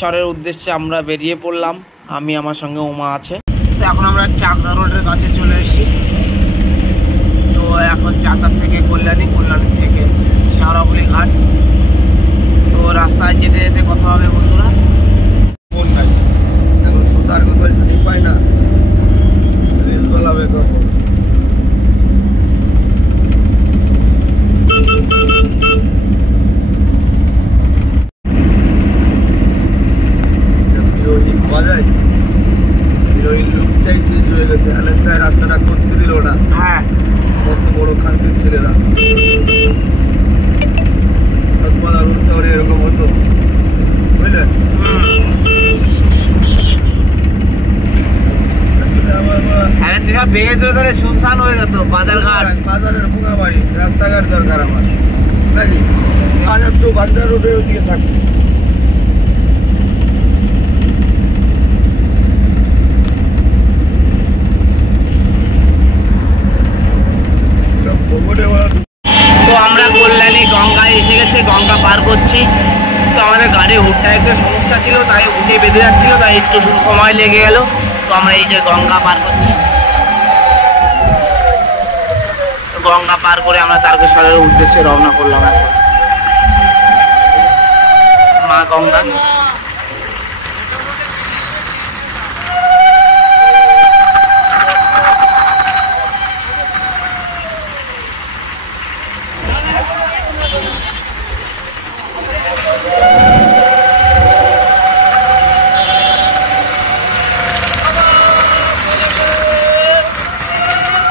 শহরের উদ্দেশ্যে আমরা বেরিয়ে পড়লাম। আমি আমার সঙ্গে উমা আছে। তো এখন আমরা চাকদা রোডের কাছে চলে এসেছি। তো এখন চাকদার থেকে কল্যাণী, কল্যাণী থেকে শেওড়াফুলি ঘাট। তো রাস্তায় যেতে যেতে কথা হবে বন্ধুরা। এখন সুতার কথা পাই না, রিলস বানাবে কখন। হিরোইন পাওয়া যায়, হিরোইন লুকটাই চেঞ্জ হয়ে গেছে। অ্যালেক্সায় রাস্তাটা করতে দিল না। হ্যাঁ, কত বড় খানকির ছেলেরা এরকম হতো, বুঝলেন? শুনশান হয়ে যেত বাজারঘাট, বাজারের পোঙাবাড়ি, রাস্তাঘাট দরকার আমার নাকি। বাজার তো বাজার রোডের দিকে থাকবে। তো আমরা কল্যাণী গঙ্গায় এসে গেছি, গঙ্গা পার করছি। তো আমাদের গাড়ি হুডটা একটু সমস্যা ছিল, তাই উঠে বেঁধে যাচ্ছিল, তাই একটু সময় লেগে গেল। তো আমরা এই যে গঙ্গা পার করছি। গঙ্গা পার করে আমরা তারকেশ্বরের উদ্দেশ্যে রওনা করলাম। এখন মা গঙ্গা।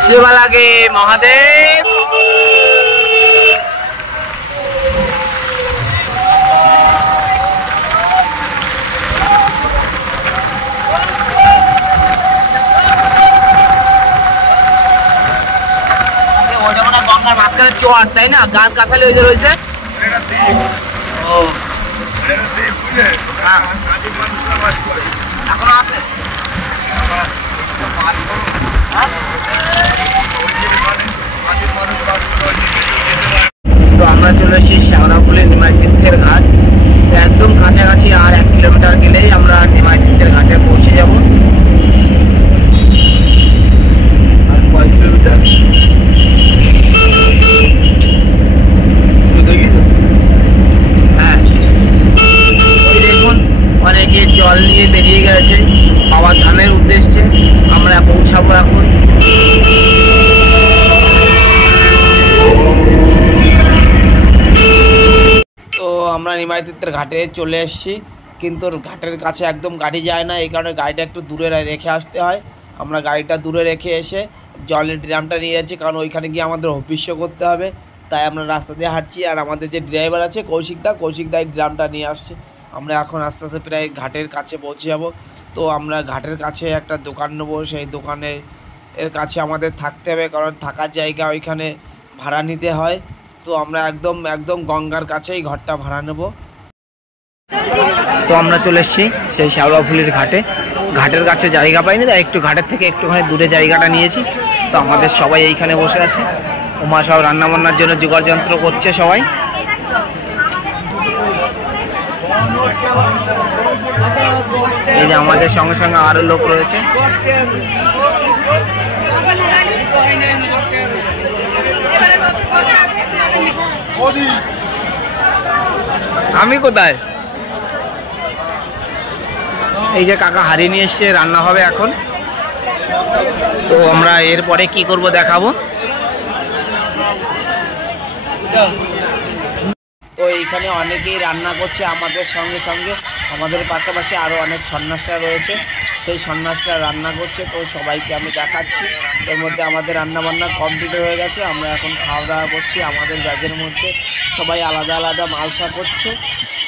সেবা লাগে মহাদেব। গঙ্গার মাঝখানে চর, তাই না? গান কাছালি ওই যে রয়েছে। ও এখনো আছে। তো আমরা চলে এসেছি শেওড়াফুলি নিমাই তীর্থের ঘাট। একদম কাছাকাছি, আর 1 কিলোমিটার গেলেই আমরা নিমাই তীর্থের ঘাটে পৌঁছে যাব। আর কয় কিলোমিটার দেখি। হ্যাঁ, ওই দেখুন অনেকে জল নিয়ে বেরিয়ে গেছে বাবা ধামের উদ্দেশ্যে। আমরা পৌঁছাবো এখন। তো আমরা নিমাই তীর্থের ঘাটে চলে এসেছি, কিন্তু ঘাটের কাছে একদম গাড়ি যায় না। এই কারণে গাড়িটা একটু দূরে রেখে আসতে হয়। আমরা গাড়িটা দূরে রেখে এসে জলের ড্রামটা নিয়ে যাচ্ছি, কারণ ওইখানে গিয়ে আমাদের অফিসও করতে হবে। তাই আমরা রাস্তা দিয়ে হাঁটছি, আর আমাদের যে ড্রাইভার আছে কৌশিকদা এই ড্রামটা নিয়ে আসছে। আমরা এখন আস্তে আস্তে প্রায় ঘাটের কাছে পৌঁছে যাব। তো আমরা ঘাটের কাছে একটা দোকান নেবো, সেই দোকানের কাছে আমাদের থাকতে হবে, কারণ থাকার জায়গা ওইখানে ভাড়া নিতে হয়। তো আমরা একদম গঙ্গার কাছেই ঘরটা ভাড়া নেব। তো আমরা চলে এসেছি সেই শেওড়াফুলির ঘাটে। ঘাটের কাছে জায়গা পাইনি, তাই একটু ঘাটের থেকে একটুখানি দূরে জায়গাটা নিয়েছি। তো আমাদের সবাই এইখানে বসে আছে। উমা সব রান্নাবান্নার জন্য জোগাড় যন্ত্র করছে সবাই। এই যে আমাদের সঙ্গে সঙ্গে আরো লোক রয়েছে। আমি কোথায়? এই যে কাকা হারিয়ে নিয়ে এসছে, রান্না হবে এখন। তো আমরা এরপরে কি করব দেখাবো। তো এইখানে অনেকেই রান্না করছে আমাদের সঙ্গে সঙ্গে। আমাদের পাশাপাশি আরও অনেক সন্ন্যাসীরা রয়েছে, সেই সন্ন্যাসীরা রান্না করছে। তো সবাইকে আমি দেখাচ্ছি। এর মধ্যে আমাদের রান্নাবান্না কমপ্লিট হয়ে গেছে। আমরা এখন খাওয়া দাওয়া করছি। আমাদের ব্যাগের মধ্যে সবাই আলাদা আলাদা মালসা করছে,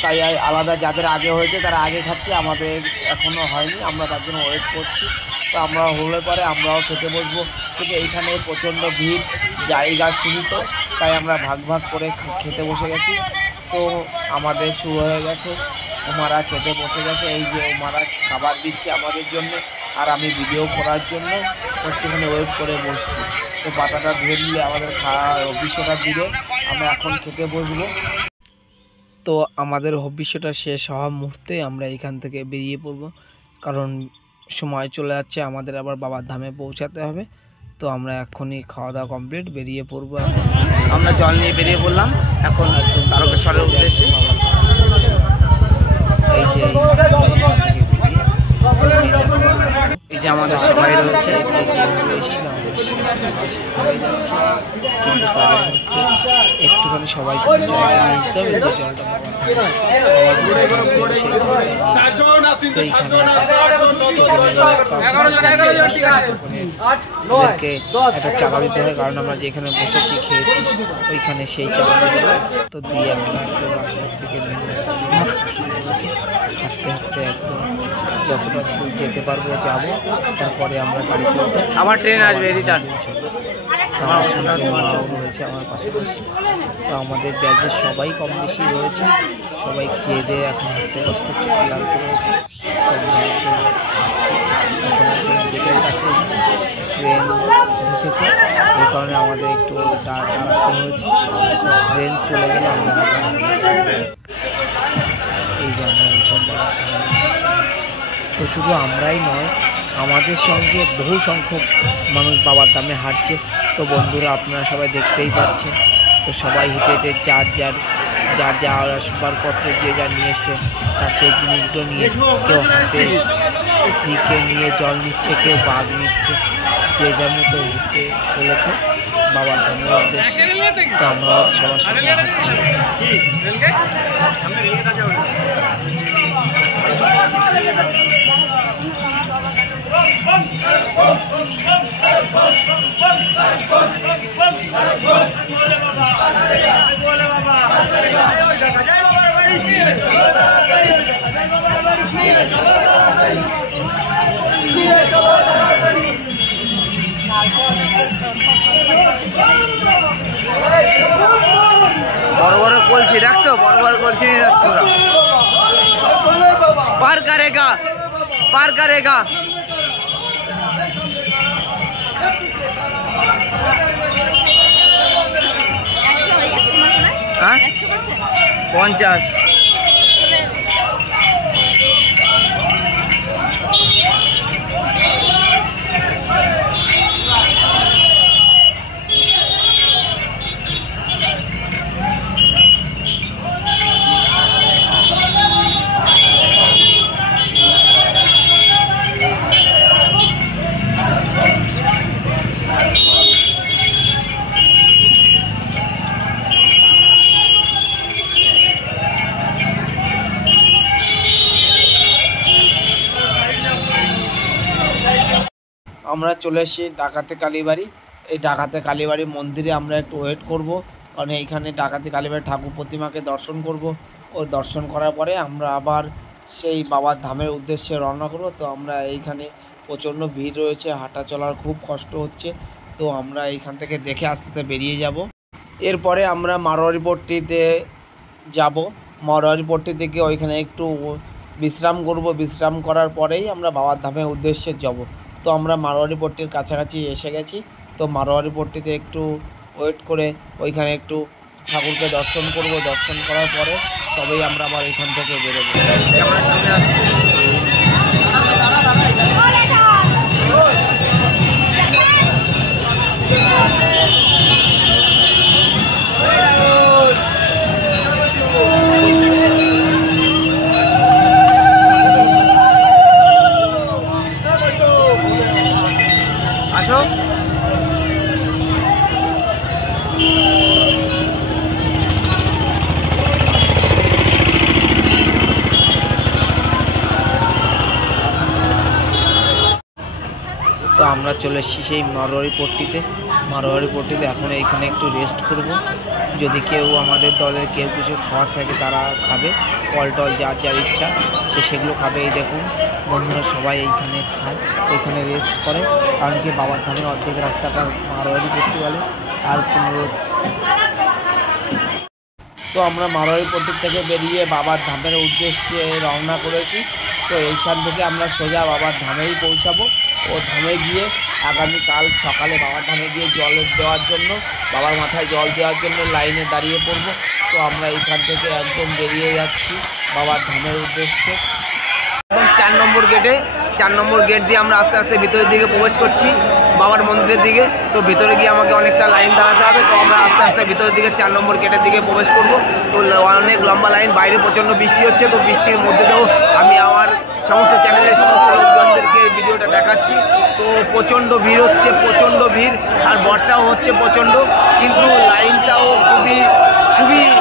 তাই আলাদা যাদের আগে হয়েছে তারা আগে খাচ্ছে, আমাদের এখনও হয়নি, আমরা তার জন্য ওয়েট করছি। তো আমরা হলে পরে আমরাও খেতে বসবো, কিন্তু এইখানে প্রচণ্ড ভিড়, জায়গা সীমিত, তাই আমরা ভাগ ভাগ করে খেতে বসে গেছি। তো আমাদের শুরু হয়ে গেছে, ওমারা খেতে বসে গেছে। এই যে ওমারা খাবার দিচ্ছে আমাদের জন্য, আর আমি ভিডিও করার জন্য একটুখানি ওয়েট করে বসছি। তো পাতাটা ধুয়ে নিলে আমাদের খাওয়া অভিষেকটা দিলে আমরা এখন খেতে বসবো। তো আমাদের ভবিষ্যৎটা শেষ হওয়ার মুহূর্তে আমরা এখান থেকে বেরিয়ে পড়ব, কারণ সময় চলে যাচ্ছে, আমাদের আবার বাবার ধামে পৌঁছাতে হবে। তো আমরা এখনই খাওয়া দাওয়া কমপ্লিট বেরিয়ে পড়বো। আমরা জল নিয়ে বেরিয়ে পড়লাম এখন তারকেশ্বরের উদ্দেশ্যে। এই যে আমাদের সবাই রয়েছে, একটুখানি সবাইকে জায়গা নিয়ে যেতে হবে, যে জলটা তো এইখানে ওদেরকে একটা চাঁদা দিতে হয়, কারণ আমরা যেখানে বসেছি খেয়েছি ওইখানে সেই চাঁদা দিতে হবে। তো দিয়ে আমরা একদম রাস্তা থেকে মেন রাস্তা হাঁটতে হাঁটতে একদম যতটা দূর যেতে পারবো যাবো, তারপরে আমরা গাড়িতে উঠে আমার ট্রেন আসবে রিটার্ন। আমার সঙ্গে মাও রয়েছে আমার পাশাপাশি। তো আমাদের ব্যাচের সবাই কম বেশি রয়েছে, সবাই খেয়ে দিয়ে এখন হাঁটতে কষ্ট হচ্ছে, ক্লান্ত রয়েছে। এখন একদম গেটের কাছে ট্রেন ঢুকেছে, এই কারণে আমাদের একটু দাঁড়াতে হয়েছে। তো ট্রেন চলে গেলে আমরা এই যে আমরা একদম তো শুধু আমরাই নয়, আমাদের সঙ্গে বহু সংখ্যক মানুষ বাবার ধামে হাঁটছে। তো বন্ধুরা আপনারা সবাই দেখতেই পাচ্ছেন, তো সবাই হেঁটে হেঁটে যার যা আসবাবপত্র যে যা নিয়ে এসছে তার সেই জিনিসগুলো নিয়ে কেউ হাতে শিখে নিয়ে জল নিচ্ছে, কেউ বাঘ নিচ্ছে, যে যার মতো হেঁটে চলেছে বাবার ধামের উদ্দেশ্যে। তো আমরাও সবার সঙ্গে হাঁটছি। বড় বড় কলছি দেখতো, বড় বড় কলছি নিয়ে যাচ্ছে ওরা। পার করেগা, পার করেগা। হ্যাঁ 50। আমরা চলে এসেছি ডাকাতে কালীবাড়ি। এই ডাকাতে কালীবাড়ি মন্দিরে আমরা একটু ওয়েট করব, কারণ এইখানে ডাকাতে কালীবাড়ি ঠাকুর প্রতিমাকে দর্শন করব। ও দর্শন করার পরে আমরা আবার সেই বাবার ধামের উদ্দেশ্যে রওনা করব। তো আমরা এইখানে প্রচণ্ড ভিড় রয়েছে, হাঁটা চলার খুব কষ্ট হচ্ছে। তো আমরা এইখান থেকে দেখে আস্তে বেরিয়ে যাব। এরপরে আমরা মারোয়ারিপট্টিতে যাব। মারোয়ারিপট্টি থেকে ওইখানে একটু বিশ্রাম করব, বিশ্রাম করার পরেই আমরা বাবার ধামের উদ্দেশ্যে যাব। তো আমরা মারোয়ারিপট্টির কাছাকাছি এসে গেছি। তো মারোয়ারিপট্টিতে একটু ওয়েট করে ওইখানে একটু ঠাকুরকে দর্শন করব, দর্শন করার পরে তবেই আমরা আবার এখান থেকে বেরোবো। আসো। তো আমরা চলে এসেছি সেই মারোয়ারিপট্টিতে। মারোয়ারিপট্টিতে এখন এইখানে একটু রেস্ট করব। যদি কেউ আমাদের দলের কেউ কিছু খাওয়ার থাকে তারা খাবে, ফল টল যার যার ইচ্ছা সে সেগুলো খাবে। এই দেখুন বন্ধুরা সবাই এইখানে খায়, এইখানে রেস্ট করে, কারণ কি বাবার ধামের অর্ধেক রাস্তাটা মারোয়ারিপট্টি বলে। আর কোনো তো আমরা মারোয়ারিপট্টি থেকে বেরিয়ে বাবার ধামের উদ্দেশ্যে রওনা করেছি। তো এইখান থেকে আমরা সোজা বাবার ধামেই পৌঁছাবো। তো ও ধামে গিয়ে আগামীকাল সকালে বাবার ধামে গিয়ে জল দেওয়ার জন্য, বাবার মাথায় জল দেওয়ার জন্য লাইনে দাঁড়িয়ে পড়ব। তো আমরা এখান থেকে একদম বেরিয়ে যাচ্ছি বাবার ধামের উদ্দেশ্যে। একদম 4 নম্বর গেটে, 4 নম্বর গেট দিয়ে আমরা আস্তে আস্তে ভিতরের দিকে প্রবেশ করছি বাবার মন্দিরের দিকে। তো ভিতরে গিয়ে আমাকে অনেকটা লাইন দাঁড়াতে হবে। তো আমরা আস্তে আস্তে ভিতরের দিকে 4 নম্বর গেটের দিকে প্রবেশ করব। তো অনেক লম্বা লাইন, বাইরে প্রচণ্ড বৃষ্টি হচ্ছে। তো বৃষ্টির মধ্যে দিয়েও আমি আমার সমস্ত চ্যানেলের সমস্ত লোকজনদেরকে এই ভিডিওটা দেখাচ্ছি। তো প্রচণ্ড ভিড় হচ্ছে, প্রচণ্ড ভিড়, আর বর্ষাও হচ্ছে প্রচণ্ড, কিন্তু লাইনটাও খুবই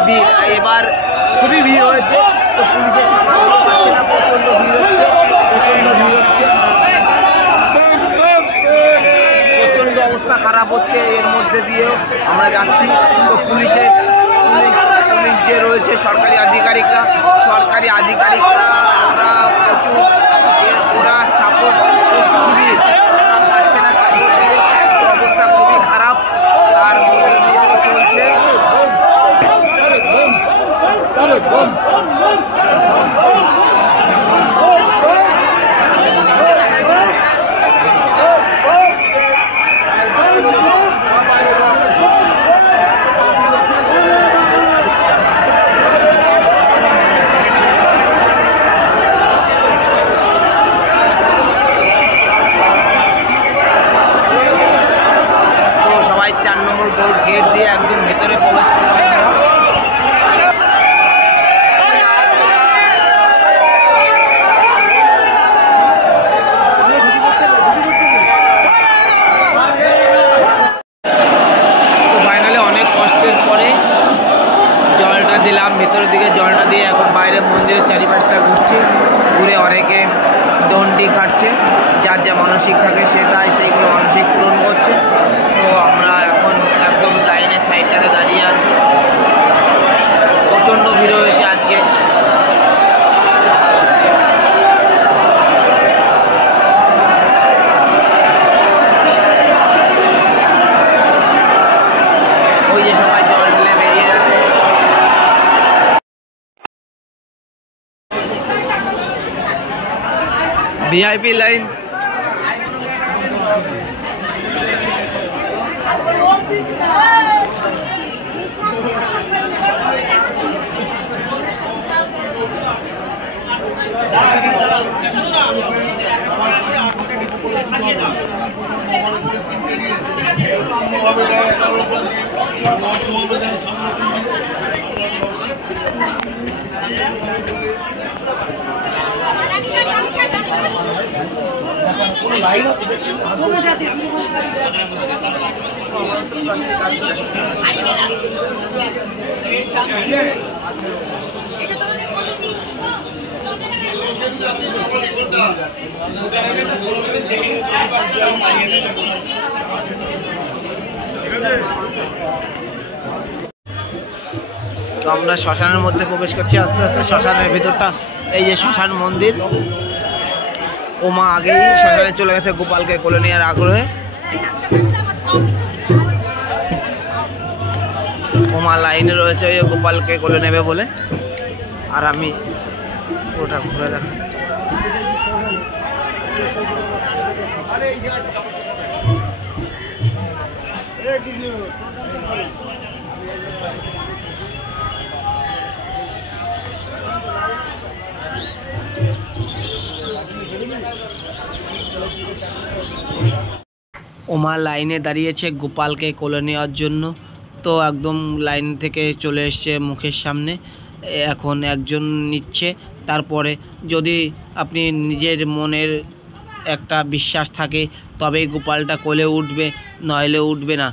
ভিড়। এবার খুবই ভিড় হয়েছে। তো পুলিশের সামাল পাচ্ছে না, প্রচণ্ড ভিড় হচ্ছে, প্রচণ্ড অবস্থা খারাপ হচ্ছে। এর মধ্যে দিয়েও আমরা যাচ্ছি। তো পুলিশ যে রয়েছে, সরকারি আধিকারিকরা ওরা সাপোর্ট, প্রচুর ভিড়, ওরা পাচ্ছে না সাপোর্ট দিয়ে। অবস্থা খুবই খারাপ, তার মধ্যে দিয়েও চলছে। সবাই 4 নম্বর গেট দিয়ে একদম ভেতরে প্রবেশ করবে। তো ফাইনালি অনেক কষ্টের পরে জলটা দিলাম, ভেতরের দিকে জলটা দিয়ে এখন বাইরে মন্দিরের চারিপাশটা ঘুরছি। ঘুরে অনেকে দণ্ডি খাটছে, যার যা মানসিক থাকে সে তাই সেইগুলো মানসিক পূরণ করছে। তো আমরা এখন একদম লাইনের সাইডটাতে দাঁড়িয়ে আছি। প্রচণ্ড ভিড় হয়েছে আজকে। ওই যে সবাই জল ঢেলে বেরিয়ে যাচ্ছে। VIP line. তো আমরা শ্মশানের মধ্যে প্রবেশ করছি আস্তে আস্তে। শ্মশানের ভিতরটা, এই যে শ্মশান মন্দির। ওমা আগেই শ্মশানে চলে গেছে গোপালকে কোলে নেওয়ার আগ্রহে। ওমা লাইনে রয়েছে ওই গোপালকে কোলে নেবে বলে। আর আমি পুরোটা ঘুরে দেখা। ওমা লাইনে দাঁড়িয়েছে গোপালকে কোলে নেওয়ার জন্য। তো একদম লাইন থেকে চলে এসছে মুখের সামনে। এখন একজন নিচ্ছে। তারপরে যদি আপনি নিজের মনের একটা বিশ্বাস থাকে তবেই গোপালটা কোলে উঠবে, নইলে উঠবে না।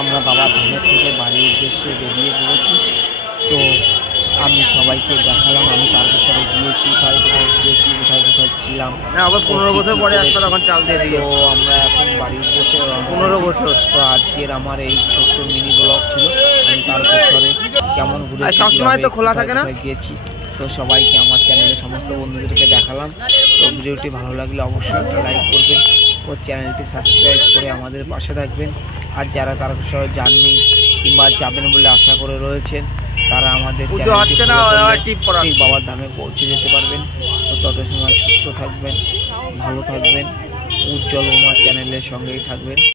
আমরা বাবা ধামের থেকে বাড়ির উদ্দেশ্যে বেরিয়ে পড়েছি। তো আমি সবাইকে দেখালাম আমি তারকেশ্বরে এগুলো কোথায় কোথায় ঘুরেছি, কোথায় কোথায় ছিলাম। আবার 15 বছর পরে আসবে তখন চাল দিয়ে দিই। তো আমরা এখন বাড়ির বসে 15 বছর। তো আজকের আমার এই ছোট্ট মিনি ব্লগ ছিল, আমি তারকেশ্বরে কেমন ঘুরেছি, সবসময় তো খোলা থাকে না, গিয়েছি। তো সবাইকে আমার চ্যানেলের সমস্ত বন্ধুদেরকে দেখালাম। তো ভিডিওটি ভালো লাগলে অবশ্যই একটা লাইক করবেন ও চ্যানেলটি সাবস্ক্রাইব করে আমাদের পাশে থাকবেন। আর যারা তারকেশ্বরে যাননি কিংবা যাবেন বলে আশা করে রয়েছেন, তারা আমাদের চ্যানেলটি ঠিক বাবার ধামে পৌঁছে যেতে পারবেন। তো তত সময় সুস্থ থাকবেন, ভালো থাকবেন, উজ্জ্বল উমা চ্যানেলের সঙ্গেই থাকবেন।